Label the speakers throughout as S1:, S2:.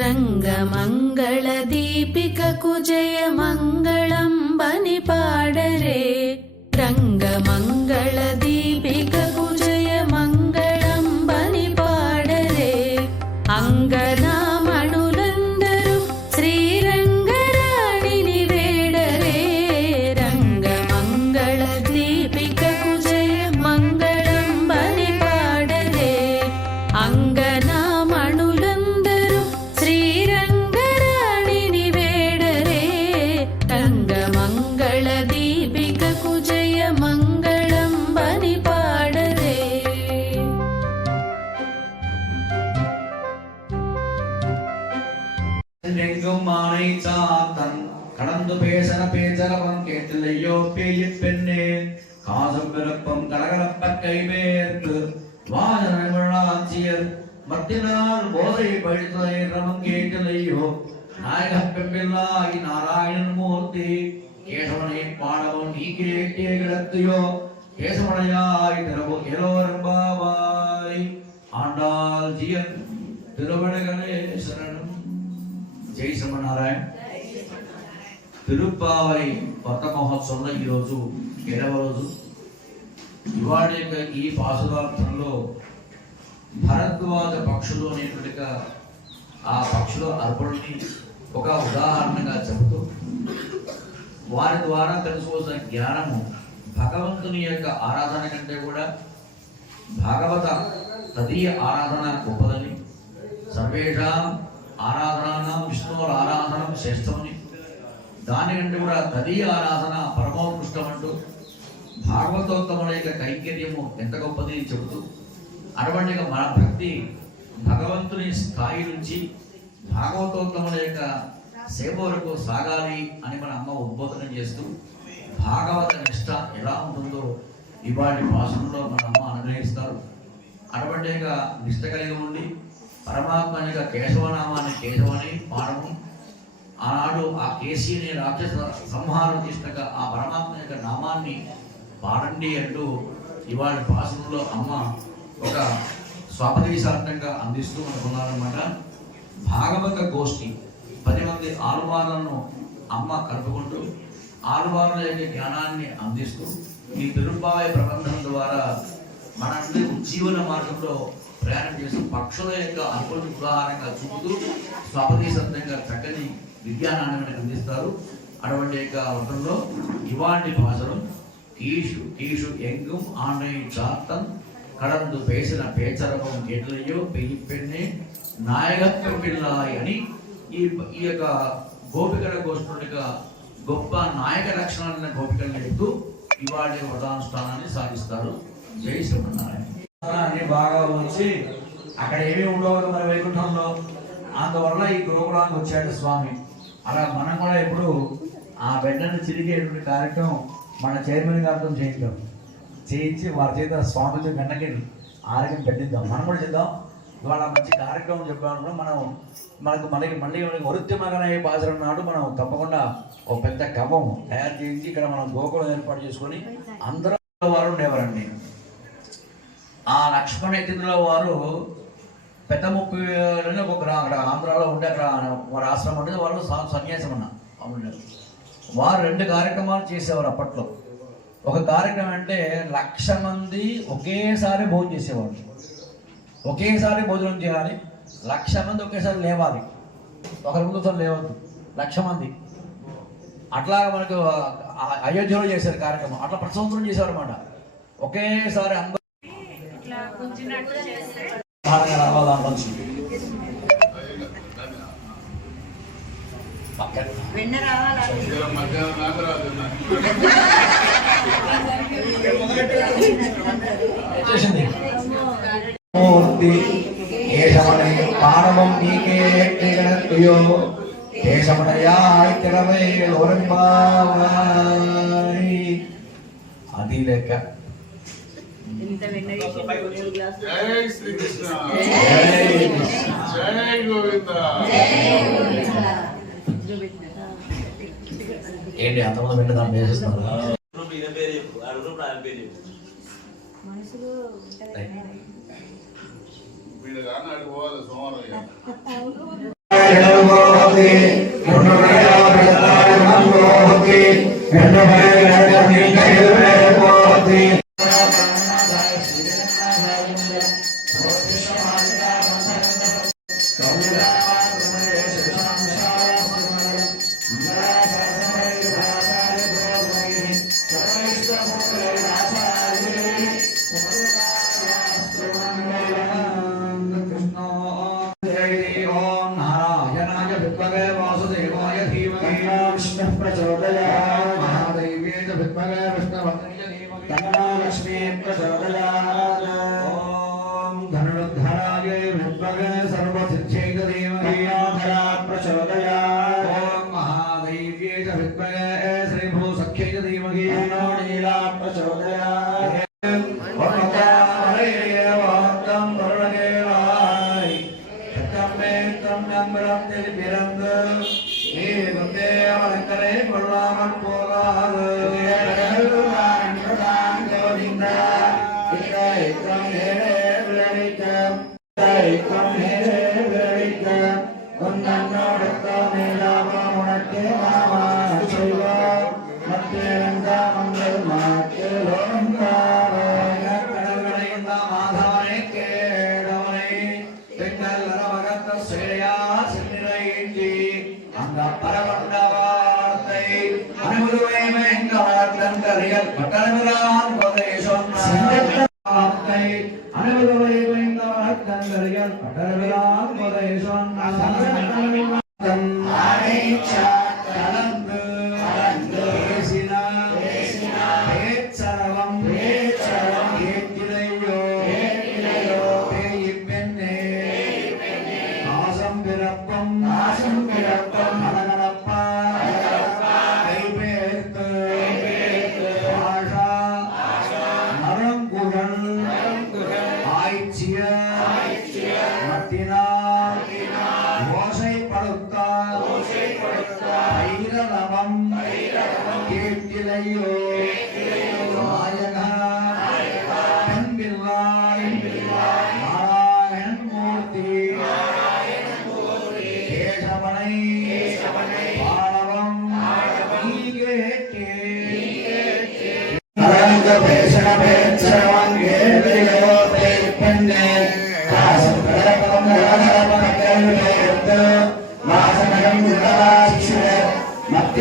S1: ரங்கமங்கள தீபிக குஜய மங்களம் பனி பாடரே. ரங்கமங்கள
S2: எங்கும் மானை சாத்தன் கடந்து பேசன பேசரவன் கேட்டில்லையோ பேய பெண்ணே காசம் விருப்பம் கலகலப்ப கைவேர்த்து வாஜனங்களாச்சியர் மத்தினால் போதை பழித்ததை ரமம் கேட்டிலையோ நாயக பெம்பில்லாகி நாராயணன் மூர்த்தி கேசவனை பாடவும் நீ கேட்டே கிடத்தியோ கேசவனையாய் திரவு எல்லோரும் பாவாய் ஆண்டாள் ஜியன் திருவடகளே జై శ్రీమన్నారాయణ. తిరుప్పావై కొత్త మహోత్సవంలో ఈరోజు ఏడవ రోజు. ఇవాళ యొక్క ఈ పాసురార్థంలో భరద్వాజ పక్షులు అనేటువంటి ఆ పక్షుల అర్పణని ఒక ఉదాహరణగా చెబుతూ వారి ద్వారా తెలుసుకోవాల్సిన జ్ఞానము భగవంతుని యొక్క ఆరాధన కంటే కూడా భాగవత తదీయ ఆరాధన గొప్పదని. సర్వేషాం ఆరాధన విష్ణువుల ఆరాధన శ్రేష్టమని దానికంటే కూడా తదీయ ఆరాధన పరమోత్కృష్టం అంటూ భాగవతోత్తముల యొక్క కైంకర్యము ఎంత గొప్పది అని చెబుతూ అటువంటి మన భక్తి భగవంతుని స్థాయి నుంచి భాగవతోత్తముల యొక్క సేవ వరకు సాగాలి అని మన అమ్మ ఉద్బోధన చేస్తూ భాగవత నిష్ట ఎలా ఉంటుందో ఇవాటి భాషల్లో మన అమ్మ అనుగ్రహిస్తారు. అటువంటి యొక్క నిష్ట కలిగి ఉండి పరమాత్మ యొక్క కేశవనామాన్ని కేశవని పాడము ఆనాడు ఆ కేసీని రాక్షస సంహారం చేసినాక ఆ పరమాత్మ యొక్క నామాన్ని పాడండి అంటూ ఇవాళ భాషలో అమ్మ ఒక స్వాపదేశార్థంగా అందిస్తూ అనుకున్నారనమాట భాగవత గోష్ఠి పది మంది ఆలువార్లను అమ్మ కలుపుకుంటూ ఆలువారుల యొక్క జ్ఞానాన్ని అందిస్తూ ఈ తిరుపాయ ప్రబంధం ద్వారా మనందరూ ఉజ్జీవన మార్గంలో ప్రయాణం చేస్తూ పక్షుల యొక్క అనుభూతి ఉదాహరణగా చూపుతూ స్వపదేశంగా చక్కని విజ్ఞానాన్ని అందిస్తారు. అటువంటి యొక్క వ్రతంలో ఇవాంటి భాషలం కీషు కీషు ఎంగం ఆన్లైన్ చార్తం కడందు పేసిన పేచరపం కేటలయ్యో పెయ్యి పెన్నే నాయకత్వం పిల్లాయి అని ఈ ఈ యొక్క గోపికల గోష్ఠుడిగా గొప్ప నాయక లక్షణాలైన గోపికలు చెబుతూ ఇవాళ వ్రతానుష్ఠానాన్ని సాగిస్తారు జై బాగా వచ్చి అక్కడ ఏమీ ఉండవు మరి వైకుంఠంలో? అందువల్ల ఈ గురుకులానికి వచ్చాడు స్వామి. అలా మనం కూడా ఎప్పుడు ఆ బిడ్డను చిరిగేటువంటి కార్యక్రమం మన చైర్మన్ గారితో చేయించాం. చేయించి వారి చేత స్వామితో గంటకి ఆరోగ్యం పెట్టిద్దాం. మనం కూడా చేద్దాం. ఇవాళ మంచి కార్యక్రమం చెప్పాము మనం మనకు మనకి మళ్ళీ వృత్తి మగనయ్యే పాసరం నాడు మనం తప్పకుండా ఒక పెద్ద కవం తయారు చేయించి ఇక్కడ మనం గోకులం ఏర్పాటు చేసుకొని అందరూ వారు ఆ లక్ష్మణ యతీంద్రుల వారు పెద్ద ముప్పై ఒక అక్కడ ఆంధ్రాలో ఉండే అక్కడ వారి ఆశ్రమం ఉండేది. వాళ్ళు సన్యాసం అన్న ఉండేది వారు రెండు కార్యక్రమాలు చేసేవారు అప్పట్లో. ఒక కార్యక్రమం అంటే లక్ష మంది ఒకేసారి భోజనం చేసేవాళ్ళు ఒకేసారి భోజనం చేయాలి. లక్ష మంది ఒకేసారి లేవాలి. ఒకరి ముందు లేవద్దు. లక్ష మంది. అట్లా మనకు అయోధ్యలో చేశారు కార్యక్రమం. అట్లా ప్రతి సంవత్సరం చేసేవారు అనమాట ఒకేసారి అందరూ మూర్తి కేశవనే పాడవం నీకే త్రిగణత్రియో కేశవనయాయ్ తిరవై లోరంబావాయ్ అది లెక్క
S3: ఇంత వెన్న మూడు గ్లాసులు.
S4: జై శ్రీకృష్ణ.
S2: జై
S4: గోవింద.
S2: ఏంటి అంతమంది వెంట దాన్ని వేసేస్తున్నారు?
S5: అడుగు
S6: మనుషులు ఉంటది
S4: వీళ్ళు కానీ అటు పోవాలి సోమవారం ఇక.
S2: நீ வந்தே அவன் கரை கொள்ளாமல் போகாது घटाने वाला ஐச்சிய மத்தினால் ஓசைப்படுத்தால் ஐரவம் கேட்டிலையோ. நாயகா. தென்பில்லாய் நாராயணன் மூர்த்தி. கேசவனை.
S5: பாலவம்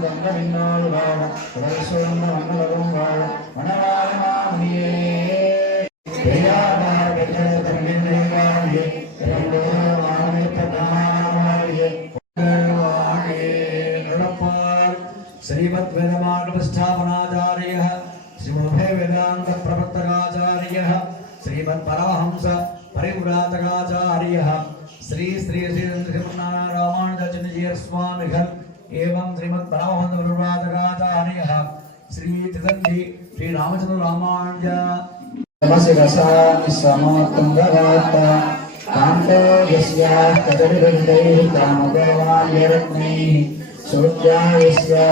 S5: கண்டமின்னாயுவாக பிரதேசோரம் மன்னவருங்காக மணவாரமாகியே श्री श्री श्री श्रीमन्नारायण घर ఏం శ్రీమద్పరమహంసమనుర్వాదగాదానయ
S2: శ్రీ త్రిదండి శ్రీ రామచంద్ర రామాంజ శివసామి సమర్తంగవాత కాంతో యస్యాస్తదరిగంధైర్కామగవాన్యరత్నై సూర్యాయస్యా